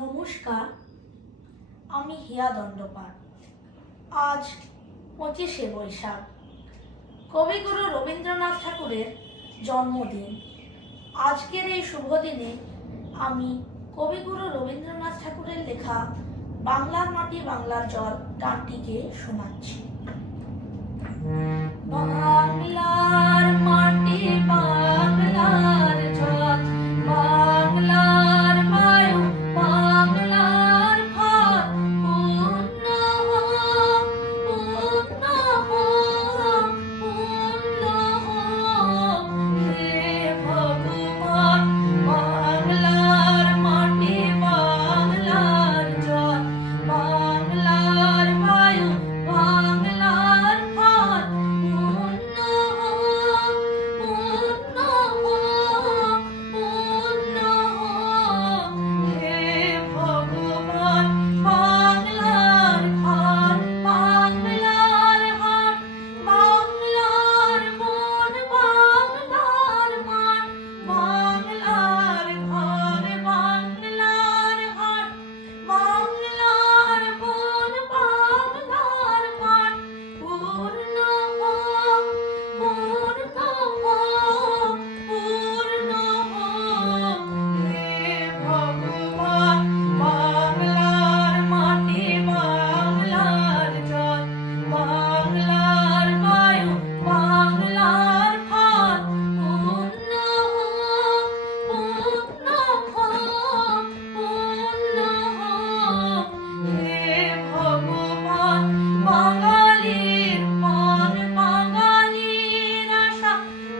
নমস্কার, আমি হিয়া দণ্ডপাট। আজ 25শে বৈশাখ, কবিগুরু রবীন্দ্রনাথ ঠাকুরের জন্মদিন। আজকের এই শুভ দিনে আমি কবিগুরু রবীন্দ্রনাথ ঠাকুরের লেখা বাংলার মাটি বাংলার জল গানটিকে শোনাচ্ছি। বাংলার মাটি বাংলার জল, বাংলার বায়ু বাংলার ফল, পূর্ণ হোক পূর্ণ হোক পূর্ণ হোক হে ভগবান। বাংলার মাটি বাংলার জল, বাংলার বায়ু বাংলার ফল, পূর্ণ হোক পূর্ণ হোক পূর্ণ হোক হে ভগবান। বাংলার ঘর বাংলার হাট, বাংলার মন বাংলার মাঠ, বাংলার ঘর বাংলার হাট, বাংলার মন বাংলার মাঠ, পূর্ণ হোক পূর্ণ হোক পূর্ণ হোক হে ভগবান। বাংলার মাটি বাংলার জল, বাংলার বায়ু বাংলার ফল, পূর্ণ হোক পূর্ণ হোক পূর্ণ হোক হে ভগবান। বাঙালির মন বাঙালির আশা,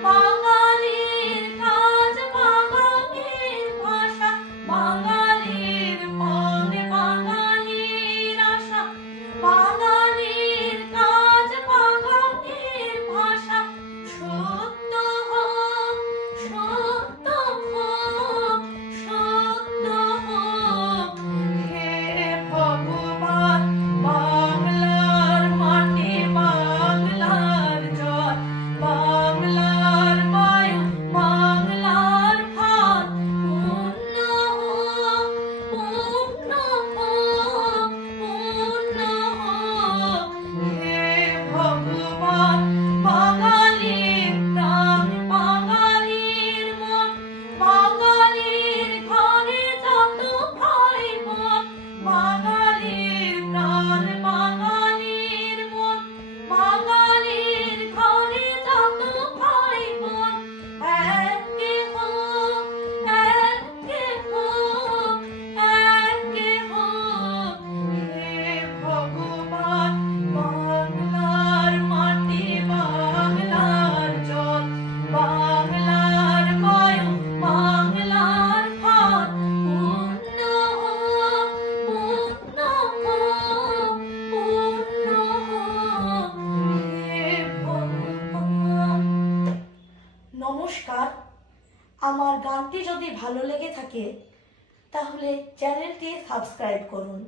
বাঙালির কাজ বাঙালির ভাষা, বাঙালির মন বাঙালির আশা, বাঙালির কাজ বাঙালির ভাষা, সত্য হোক সত্য হোক সত্য হোক হে ভগবান। বাংলার মাটি বাংলার জল, বাংলার বায়ু বাংলার ফল, পূর্ণ হোক পূর্ণ হোক পূর্ণ হোক হে ভগবান। বাঙালির প্রাণ বাঙালির মন, বাঙালির ঘরে যত ভাই বোন, বাঙালির প্রাণ বাঙালির মন, বাঙালির ঘরে যত ভাই বোন, একে হোক একে হোক একে হোক হে ভগবান। বাংলার মাটি বাংলার জল, বাংলার বায়ু বাংলার ফল, পূর্ণ হোক পূর্ণ হোক পূর্ণ হোক হে ভগবান। নমস্কার, আমার গানটি যদি ভালো লেগে থাকে তাহলে চ্যানেলটি সাবস্ক্রাইব করুন।